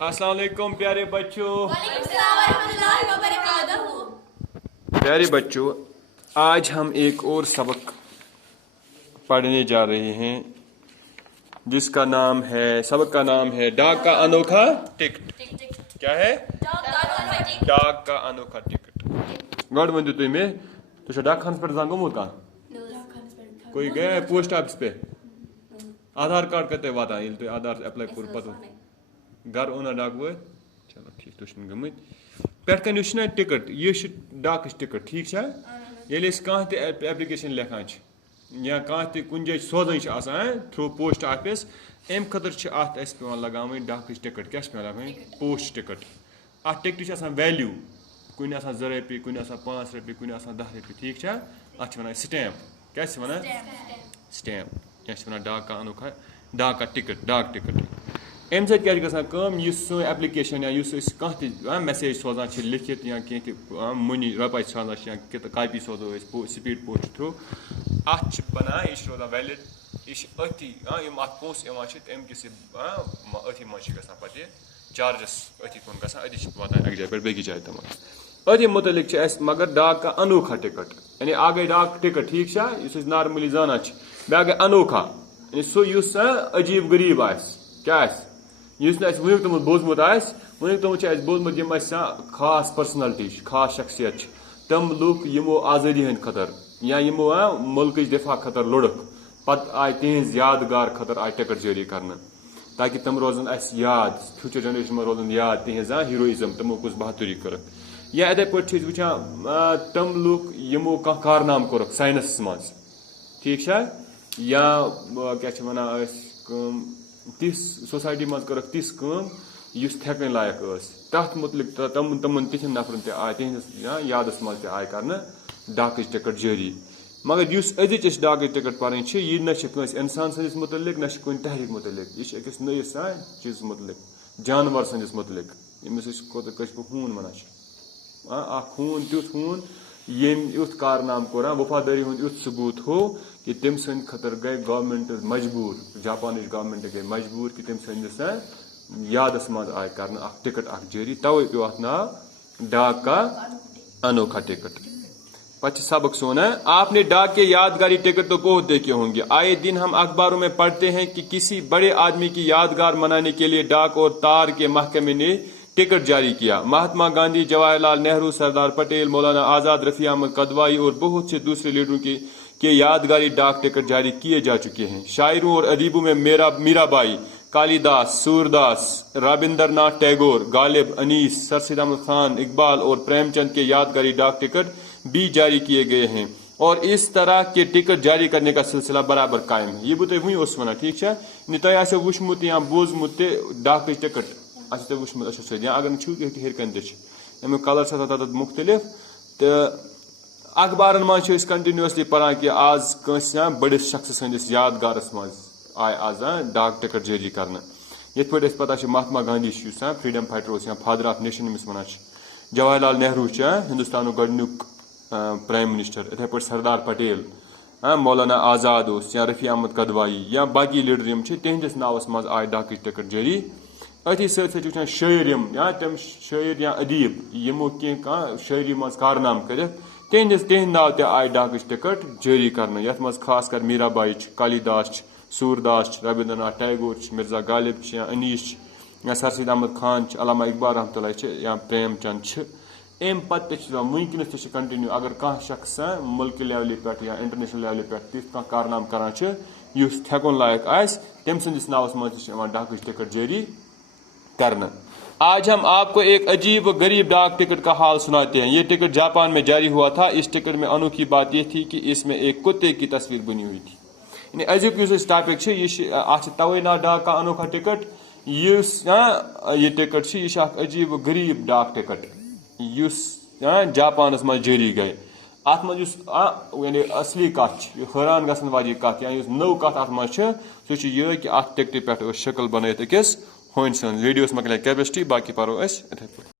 अस्सलाम वालेकुम प्यारे बच्चों। वालेकुम सलाम वरहमतुल्लाहि वबरकातुहू। प्यारे बच्चों, आज हम एक और सबक पढ़ने जा रहे हैं जिसका नाम है, सबक का नाम है डाक का अनोखा टिकट। क्या है? डाक का अनोखा टिकट। गॉड बंदू तुम में तो डाक खान पर जांगो मोता कोई गए पोस्ट ऑफिस पे आधार कार्ड करते वाता ये तो आधार अप्लाई कर पतो घर ओना डाक वो चलो ठीक तो गमत पे कन टिकट यह डाक टिकट ठीक है ये कह एप्लिकेशन लेखान या कह कुन जाए सोजान थ्रू पोस्ट ऑफिस अम खतर अत पे लगाव डाक टिकट क्या लगान पोस्ट टिकट अत टिकट वैल्यू कुन 2 रुपये कुन 5 रुपये कुन 10 रुपये ठीक है अत वन स्टैम्प क्या वन स्टैम्प या वन डाक का अनोखा डाक का टिकट डाक टिकट अम सो एप्लिकेशन या मैसेज सोजान लिखित या कह मनी रुपये सोजान या कापी सोजो स्पीड पोस्ट थ्रू अत बनान यह रोजान वैलिड यह अति अत पोस तम किस अति मज पे चार्जस अति कुन अति वातान अक जाए पे बेकि जाए तमाम अति मुतलिक मगर डाक का अनोखा टिकट यानी आ गई डाक टिकट ठीक है नॉर्मली जाना बे गई अनोखा सो अजीब गरीब क्या वो तुम बोजमुत वो तुम बोजमुत यम खास पर्सनलिटी खास शख्सियत तम लुक यमो आज़ादी हंद खतर या यमो मुल्क दिफा खतर लुड़क पत आय तिहज यादगार खतर आय टिकट जारी करना ताकि तम रोजन याद फ्यूचर जनरेशन में रोजन याद तिहज हीरोइज्म तमो कुछ बहादुरी कर या इथे पे वुचान तम लुक यमो कह कारनाम कोर साइंस मज ठीक है या क्या वन तिस सोसाइटी मज कर तिस थकन लायक तथ मुतलिक तमन तिथन नफरन आय तिहस यादस मज आय कर डाक टिकट जारी मगर अजिच डाक टिकट पर यह न इंसान सदिस मुतलिक न कुन तहरीक मुतलिक यह अकिस नयस चीज मुतलिक जानवर सदिस मुतलिक यमिस खून वन खून तुथ खून यम युथ कारनाम कोर वफादारी हूँ युथ सबूत हो कि तम सद खतर गई गवर्नमेंट मजबूर जापान गवर्नमेंट गई मजबूर कि तम सदिस यादस मज आय कर टिकट जारी तवे पे अत नाव डाक का अनोखा टिकट पच सबक सोना आपने डाक के यादगारी टिकट तो बहुत देखे होंगे। आए दिन हम अखबारों में पढ़ते हैं कि किसी बड़े आदमी की यादगार मनाने के लिए डाक और तार के महकमे ने टिकट जारी किया। महात्मा गांधी, जवाहरलाल नेहरू, सरदार पटेल, मौलाना आजाद, रफी अहमद कदवाई और बहुत से दूसरे लीडरों के यादगारी डाक टिकट जारी किए जा चुके हैं। शायरों और अदीबों में मीराबाई, कालिदास, सूरदास, रविंद्रनाथ टैगोर, गालिब, अनीस, सर सैयद अहमद खान, इकबाल और प्रेमचंद के यादगारी डाक टिकट भी जारी किए गए हैं और इस तरह के टिकट जारी करने का सिलसिला बराबर कायम है। ये बुत वही वन ठीक है तुम वुचमुत या बोजमुत डाक टिकट वुचमुत या अगर हिरकन तमिक कलर मुख्तलिफ तो अखबारन मज कंटिन्यूसली पढ़ान कि आज कंस बड़िस शख्स सदिस यादगारस मज आय आज डाक टिकट जारी कर ये पे पता Mahatma Gandhi freedom fighter father of nation यमिस वन जवाहरलाल नेहरू हिंदुस्तान गडनुक प्राइम मिनिस्टर इथे पे सरदार पटेल मौलाना आजाद या रफी अहमद कदवाई या बाकी लीडर तिहंदिस नावस मज आय डाक टिकट जारी अथी सत शायर या तम शायर या अदीब यमो कह शायरी मज कारनाम कर तिहंद नाव ते आय डाक टिकट जारी कर यथ मज खास कर मीराबाई कालिदास, सूरदास, रविंद्रनाथ टैगोर, मिर्जा गालिब या अनीस या सर सैयद अहमद खान, अल्लामा इकबाल रहमतुल्लाह या प्रेमचंद अम पे वनकस कंटिन्यू अगर कह शख्स मुल्क लेवल पे या इंटरनेशनल लेवल पे तिथ कह कारनाम करान थकुन लायक तम सदिस नावस मज डाक टिकट जारी करना। आज हम आपको एक अजीब व गरीब डाक टिकट का हाल सुनाते हैं। ये टिकट जापान में जारी हुआ था। इस टिकट में अनोखी बात यह थी कि इसमें एक कुत्ते की तस्वीर बनी हुई थी। यानी अजीब टॉपिक तवे ना डाक का अनोखा टिकट ये टिकट यह अजीब व गरीब डाक टिकट जापानस मज जारी गए अत मज यानी असली कथ हैरान गसन वाली कथ या नव कथ अत मज सह यह कि अत टिकट पे शक्ल बन अकिस हन सन वीडियोस मकल कैपेसिटी बाकी पो इथे पे।